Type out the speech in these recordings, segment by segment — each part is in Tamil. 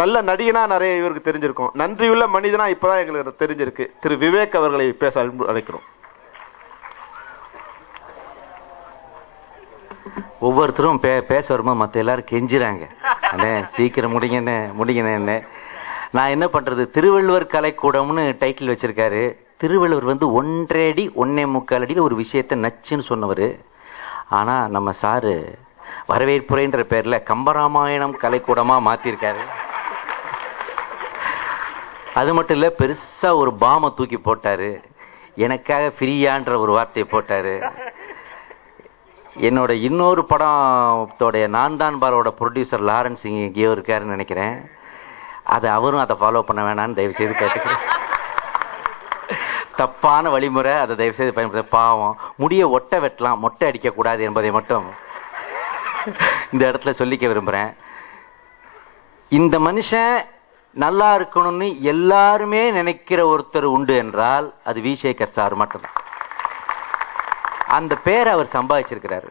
நல்ல நடிகனா நிறைய இவருக்கு தெரிஞ்சிருக்கும். நன்றியுள்ள மனிதனா இப்பதான் எங்களுக்கு தெரிஞ்சிருக்கு. திரு விவேக் அவர்களை பேச அழைக்கிறோம். ஒவ்வொருத்தரும் பேச வரும்போது மற்ற எல்லாரும் கெஞ்சுறாங்க, அண்ணே சீக்கிரம் முடிங்கண்ணே. நான் என்ன பண்றது, திருவள்ளுவர் கலைக்கூடம்னு டைட்டில் வச்சிருக்காரு. திருவள்ளுவர் வந்து 1.5 அடி 1.25 அடியில் ஒரு விஷயத்தை நச்சுன்னு சொன்னவர். ஆனா நம்ம சாரு வரவேற்புரைன்ற பேர்ல கம்பராமாயணம் கலைக்கூடமா மாத்திருக்காரு. அது மட்டும் இல்ல, பெருசா ஒரு பாமை தூக்கி போட்டாரு. எனக்காக ஃப்ரீயான்ற ஒரு வார்த்தையை போட்டாரு. என்னோட இன்னொரு படத்தோடைய நான் தான் பாலோட ப்ரொடியூசர் லாரன்ஸ் இங்கேயோ இருக்காருன்னு நினைக்கிறேன். அவரும் அதை ஃபாலோ பண்ண வேணான்னு தயவு செய்து கேட்டுக்கிறேன். தப்பான வழிமுறை, அதை தயவு செய்து பயன்படுத்த. பாவம், முடிய ஒட்ட வெட்டலாம், மொட்டை அடிக்க கூடாது என்பதை மட்டும் இந்த இடத்துல சொல்லிக்க விரும்புறேன். இந்த மனுஷன் நல்லா இருக்கணும்னு எல்லாருமே நினைக்கிற ஒருத்தர் உண்டு என்றால் அது வி சேகர் சார் மட்டும்தான். அந்த பேரை அவர் சம்பாதிச்சிருக்கிறாரு.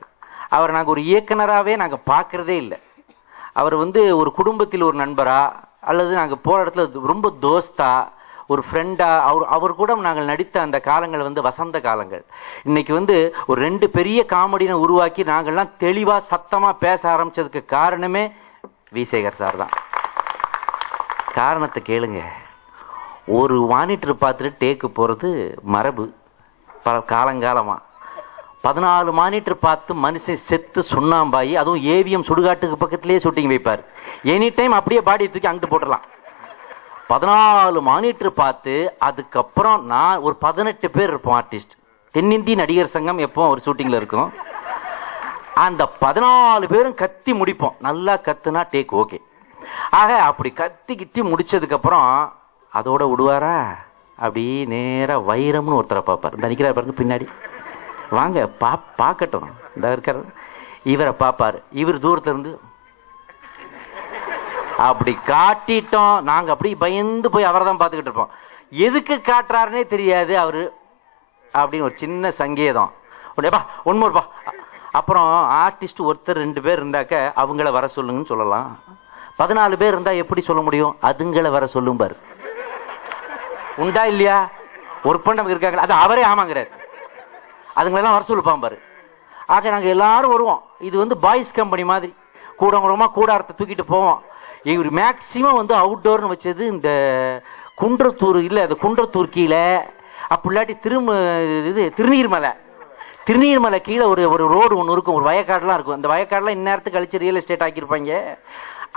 அவர் நாங்கள் ஒரு இயக்குனராகவே நாங்கள் பார்க்கறதே இல்லை. அவர் வந்து ஒரு குடும்பத்தில் ஒரு நண்பரா அல்லது நாங்கள் போகிற இடத்துல ரொம்ப தோஸ்தா ஒரு ஃப்ரெண்டா அவர் கூட நாங்கள் நடித்த அந்த காலங்கள் வந்து வசந்த காலங்கள். இன்னைக்கு வந்து ஒரு 2 பெரிய காமெடியை உருவாக்கி நாங்கள்லாம் தெளிவாக சத்தமாக பேச ஆரம்பிச்சதுக்கு காரணமே வி சேகர் சார் தான். காரணத்தை கேளுங்க. ஒரு மானிட்டர் பார்த்துட்டு டேக்கு போகிறது மரபு காலங்காலமாக. 14 மானிட்டர் பார்த்து மனுஷன் செத்து சுண்ணாம்பாயி, அதுவும் ஏவிஎம் சுடுகாட்டுக்கு பக்கத்திலேயே ஷூட்டிங் வைப்பார். எனி டைம் அப்படியே பாடி தூக்கி அங்கிட்டு போட்டுடலாம். 14 மானிட்டர் பார்த்து அதுக்கப்புறம் நான் ஒரு 18 பேர் இருப்போம் ஆர்டிஸ்ட். தென்னிந்திய நடிகர் சங்கம் எப்போ ஒரு ஷூட்டிங்ல இருக்கும். அந்த 14 பேரும் கத்தி முடிப்போம். நல்லா கத்துனா டேக் ஓகே. ஆக அப்படி கத்தி முடிச்சதுக்கு அப்புறம் அதோட விடுவாரா, அப்படி நேரா வைரம்னு ஒருத்தரை பார்ப்பார். இந்த நிற்கிறார் பாருங்க பின்னாடி, வாங்க பார்க்கட்டும், இந்த இருக்கார், இவரை பார்ப்பார். இவர் தூரத்துல இருந்து அப்படி காட்டிட்டோம். நாங்க அப்படி பயந்து போய் அவரை தான் பார்த்துக்கிட்டு இருப்போம். எதுக்கு காட்டுறாருன்னே தெரியாது அவரு. அப்படின்னு ஒரு சின்ன சங்கேதம், ஒன்மோர்ப்பா. அப்புறம் ஆர்டிஸ்ட் ஒருத்தர் 2 பேர் இருந்தாக்க அவங்கள வர சொல்லுங்கன்னு சொல்லலாம். 14 பேர் இருந்தா எப்படி சொல்ல முடியும்? அதுங்களை வர சொல்லும் பாரு. உண்டா இல்லையா? ஒரு பண்ண இருக்காங்க, அது அவரே ஆமாங்கிறார். அதுங்களெல்லாம் வர சொல்லுப்பான் பாரு. ஆக நாங்க எல்லாரும் வருவோம். இது வந்து பாய்ஸ் கம்பெனி மாதிரி. கூடமா கூடாரத்தை தூக்கிட்டு போவோம். இவர் மேக்சிமம் வந்து அவுட்டோர்னு வச்சது இந்த குன்றத்தூர் இல்லை, அது குன்றத்தூர் கீழே, அப்படிலாட்டி திருநீர்மலை கீழே ஒரு ரோடு ஒன்று இருக்கும், ஒரு வயக்காடுலாம் இருக்கும். அந்த வயக்காடுலாம் இந்நேரத்துக்கு கழிச்சு ரியல் எஸ்டேட் ஆக்கியிருப்பாங்க.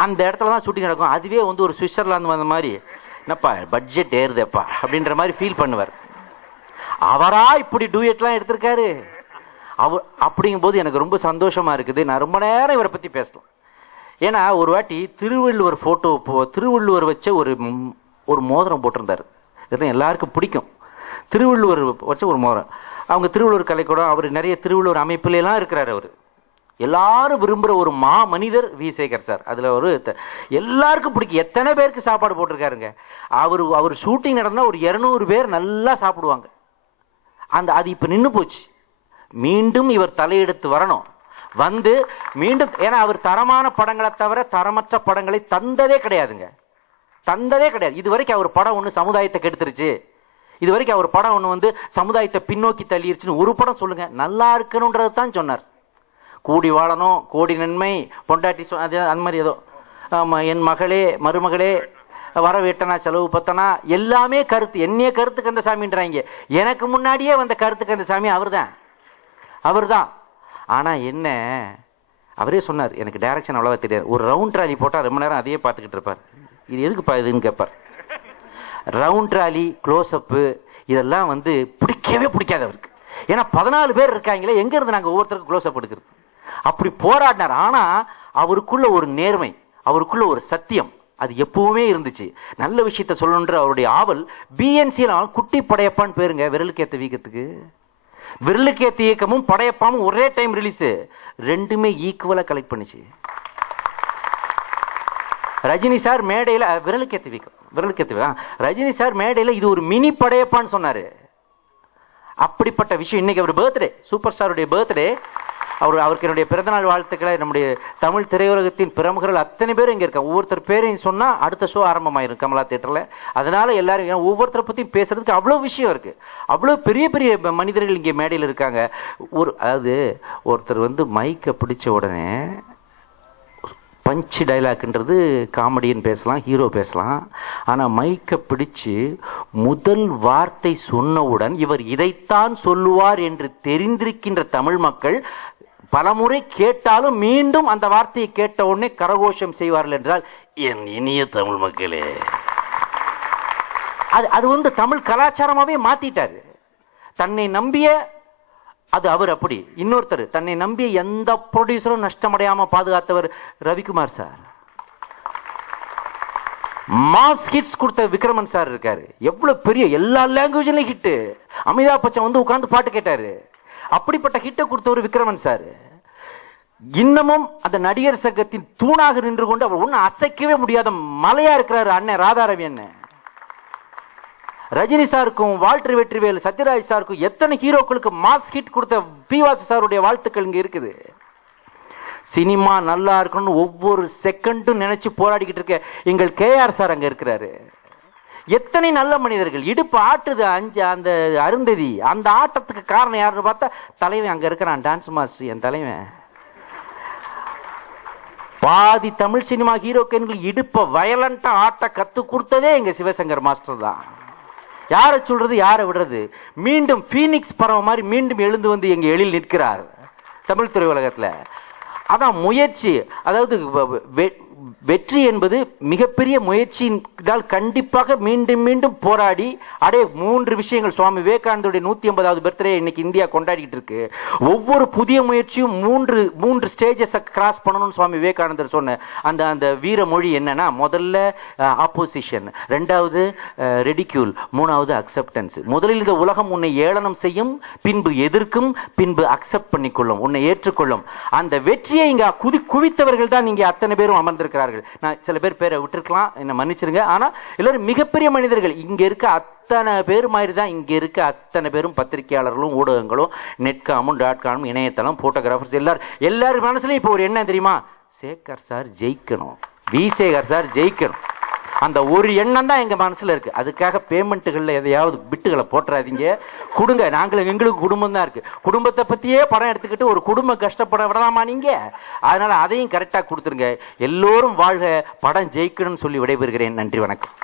அந்த இடத்துல தான் ஷூட்டிங் நடக்கும். அதுவே வந்து ஒரு சுவிட்சர்லாந்து வந்த மாதிரி, என்னப்பா பட்ஜெட் ஏறுதேப்பா அப்படின்ற மாதிரி ஃபீல் பண்ணுவார். அவரா இப்படி டூயட்லாம் எடுத்திருக்காரு. அப்படிங்கும் போது எனக்கு ரொம்ப சந்தோஷமா இருக்குது. நான் ரொம்ப நேரம் இவரை பத்தி பேசலாம். ஏன்னா ஒரு வாட்டி திருவள்ளுவர் போட்டோ, திருவள்ளுவர் வச்ச ஒரு மோதிரம் போட்டிருந்தாரு. இதெல்லாம் எல்லாருக்கும் பிடிக்கும். திருவள்ளுவர் வச்ச ஒரு மோதிரம். அவங்க திருவள்ளுவர் கலைக்கூடம், அவர் நிறைய திருவள்ளுவர் அமைப்புல எல்லாம் இருக்கிறாரு. அவர் எல்லாரும் விரும்புற ஒரு மனிதர் வி சேகர் சார். அதுல ஒரு எல்லாருக்கும் பிடிக்கும். எத்தனை பேருக்கு சாப்பாடு போட்டிருக்காருங்க. அவர் ஷூட்டிங் நடந்தா ஒரு 200 பேர் நல்லா சாப்பிடுவாங்க. அது இப்ப நின்று போச்சு. மீண்டும் இவர் தலையெடுத்து வரணும். வந்து மீண்டும், ஏன்னா அவர் தரமான படங்களை தவிர தரமற்ற படங்களை தந்ததே கிடையாதுங்க. தந்ததே கிடையாது. இதுவரைக்கும் அவர் படம் ஒண்ணு சமுதாயத்தை கெடுத்துருச்சு, இதுவரைக்கும் அவர் படம் ஒண்ணு வந்து சமுதாயத்தை பின்னோக்கி தள்ளிருச்சுன்னு ஒரு படம் சொல்லுங்க. நல்லா இருக்கணும்ன்றது தான் சொன்னார். கூடி வாழணும், கோடி நன்மை, பொண்டாட்டி அந்த மாதிரி ஏதோ என் மகளே மருமகளே வர வேட்டனா செலவு பத்தனா எல்லாமே கருத்து. என்னைய கருத்து கந்தசாமின்றாங்க. எனக்கு முன்னாடியே வந்த கருத்து கந்தசாமி அவர்தான். ஆனா என்ன, அவரே சொன்னார், எனக்கு டைரக்ஷன் அவ்வளவா தெரியாது. ஒரு ரவுண்ட் ட்ராலி போட்டா ரொம்ப நேரம் அதையே பார்த்துக்கிட்டு இருப்பார். இது எதுக்குப்பா இதுன்னு கேட்பார். ரவுண்ட் ட்ராலி, க்ளோஸ் அப்பு இதெல்லாம் வந்து பிடிக்கவே பிடிக்காது அவருக்கு. ஏன்னா 14 பேர் இருக்காங்களே, எங்க இருந்து நாங்க ஒவ்வொருத்தருக்கும் க்ளோஸ் அப் எடுக்கிறது? அப்படி போராடினார். ஆனா அவருக்குள்ள ஒரு நேர்மை, அவருக்குள்ள ஒரு சத்தியம், அது எப்பவுமே இருந்துச்சு. நல்ல விஷயத்த சொல்லணுன்ற அவருடைய ஆவல். பிஎன்சி குட்டி படையப்பான்னு பேருங்க. விரலுக்கேத்த வீக்கத்துக்கு விரலுக்கேத்த இயக்கமும் படையப்பாமும் ஒரே டைம் ரிலீஸ். ரெண்டுமே ஈக்குவலா கலெக்ட் பண்ணிச்சு. ரஜினி சார் மேடையில விரலுக்கேத்த வீக்கம் ரஜினி சார் மேடையில இது ஒரு மினி படையப்பான்னு சொன்னாரு. அப்படிப்பட்ட விஷயம். இன்னைக்கு அவர் பர்த்டே, சூப்பர் ஸ்டாருடைய பர்த்டே. அவருக்கு என்னுடைய பிறந்தநாள் வாழ்த்துக்களை. நம்முடைய தமிழ் திரையுலகத்தின் பிரமுகர்கள் அத்தனை பேரும் இங்க இருக்காங்க. ஒவ்வொருத்தர் பேரையும் சொன்னா அடுத்த ஷோ ஆரம்பமாயிரும் கமலா தியேட்டர்ல. அதனால எல்லாரும் ஒவ்வொருத்தரை பத்தி பேசுறதுக்கு அவ்வளவு விஷயம் இருக்கு. அவ்வளவு பெரிய பெரிய மனிதர்கள் இங்கே மேடையில் இருக்காங்க. அதாவது ஒருத்தர் மைக்கை பிடிச்ச உடனே பஞ்ச் டைலாக்ன்றது காமெடியன் பேசலாம், ஹீரோ பேசலாம். ஆனா மைக்கை பிடிச்சு முதல் வார்த்தை சொன்னவுடன் இவர் இதைத்தான் சொல்லுவார் என்று தெரிந்திருக்கின்ற தமிழ் மக்கள் பலமுறை கேட்டாலும் மீண்டும் அந்த வார்த்தையை கேட்ட உடனே கரகோஷம் செய்வார்கள் என்றால் என் இனிய தமிழ் மக்களே, அது தமிழ் கலாச்சாரமாவே மாத்திட்டாரு. தன்னை நம்பிய அவர் அப்படி. இன்னொருத்தர் தன்னை நம்பிய எந்த ப்ரொடியூசரும் நஷ்டமடையாம பாதுகாத்தவர் ரவிக்குமார் சார். மாஸ் ஹிட்ஸ் கொடுத்த விக்ரமன் சார் இருக்காரு. எவ்வளவு பெரிய எல்லா லாங்குவேஜ்லயும் ஹிட். அமிதாப் பச்சன் உட்கார்ந்து பாட்டு கேட்டாரு. அப்படிப்பட்ட ஹிட்டை கொடுத்தவர் விக்ரமன் சார். இன்னமும் அந்த நடிகர் சங்கத்தின் தூணாக நின்று கொண்டு அவர் ஒன்னும் அசைக்கவே முடியாத மலையா இருக்கிறாரு அண்ணன் ராதாரவி அண்ணன். ரஜினி சாருக்கும் வால்டர் வெற்றிவேல், சத்யராஜ் சாருக்கும் எத்தனை ஹீரோக்களுக்கு மாஸ் ஹிட் கொடுத்த பி.வாசு சாருடைய வாழ்த்துக்கள் இங்க இருக்குது. சினிமா நல்லா இருக்கணும்னு ஒவ்வொரு செகண்டும் நினைச்சு போராடிக்கிட்டு இருக்க எங்கள் கே.ஆர். சார் அங்க இருக்கிறாரு. எத்தனை நல்ல மனிதர்கள். இடுப்பு ஆட்டுது அந்த அருந்ததி. அந்த ஆட்டத்துக்கு காரணம் யாருன்னு பார்த்தா தலைவன் அங்க இருக்கிறான், டான்ஸ் மாஸ்டர் என் தலைவன். பாதி தமிழ் சினிமா ஹீரோக்கள் இடுப்ப வயலண்டா ஆட்ட கத்து கொடுத்ததே எங்க சிவசங்கர் மாஸ்டர் தான். யாரை சொல்றது யாரை விடுறது. மீண்டும் பீனிக்ஸ் பறவை மாதிரி மீண்டும் எழுந்து வந்து எங்க எழில் நிற்கிறார் தமிழ் திரையுலகத்துல. அதான் முயற்சி. அதாவது வெற்றி என்பது மிகப்பெரிய முயற்சியினால் கண்டிப்பாக மீண்டும் மீண்டும் போராடி அடைய 3 விஷயங்கள். சுவாமி விவேகானந்தருடைய 150வது பர்த்டே இன்னைக்கு இந்தியா கொண்டாடிட்டு இருக்கு. ஒவ்வொரு புதிய முயற்சியும் 3 ஸ்டேஜஸ் கிராஸ் பண்ணணும்னு சுவாமி விவேகானந்தர் சொன்ன அந்த வீர மொழி என்னன்னா, முதல்ல ஆப்போசிஷன், 2வது ரெடிக்யூல், 3வது அக்செப்டன்ஸ். முதலில் இந்த உலகம் உன்னை ஏளனம் செய்யும், பின்பு எதிர்க்கும், பின்பு அக்செப்ட் பண்ணிக்கொள்ளும், உன்னை ஏற்றுக்கொள்ளும். அந்த வெற்றியை இங்க குவித்தவர்கள் தான் இங்க அத்தனை பேரும் அமர்ந்திருக்கிறார்கள். நான் சில பேரை விட்டுருக்கலாம், என்ன மன்னிச்சிருங்க. ஆனா எல்லாரும் மிகப்பெரிய மனிதர்கள். இங்க இருக்க அத்தனை பேர் மாதிரி தான் இங்க இருக்க அத்தனை பேரும் பத்திரிகையாளர்களும் ஊடகங்களும் நெட்காமும் .com இணையதளம் போட்டோகிராஃபர்ஸ் எல்லாரும் மனசுலயும் இப்போ ஒரு என்ன தெரியுமா, சேகர் சார் ஜெயிக்கணும், வி சேகர் சார் ஜெயிக்கணும். அந்த ஒரு எண்ணம் தான் எங்க மனசுல இருக்கு. அதுக்காக பேமெண்ட்டுகள்ல எதையாவது பிட்டுகளை போட்டுறாதீங்க, கொடுங்க. எங்களுக்கு குடும்பம் தான் இருக்கு. குடும்பத்தை பத்தியே படம் எடுத்துக்கிட்டு ஒரு குடும்பம் கஷ்டப்பட விடலாமா நீங்க? அதனால அதையும் கரெக்டா கொடுத்துருங்க. எல்லோரும் வாழ்க, படம் ஜெயிக்கணும்னு சொல்லி விடைபெறுகிறேன். நன்றி, வணக்கம்.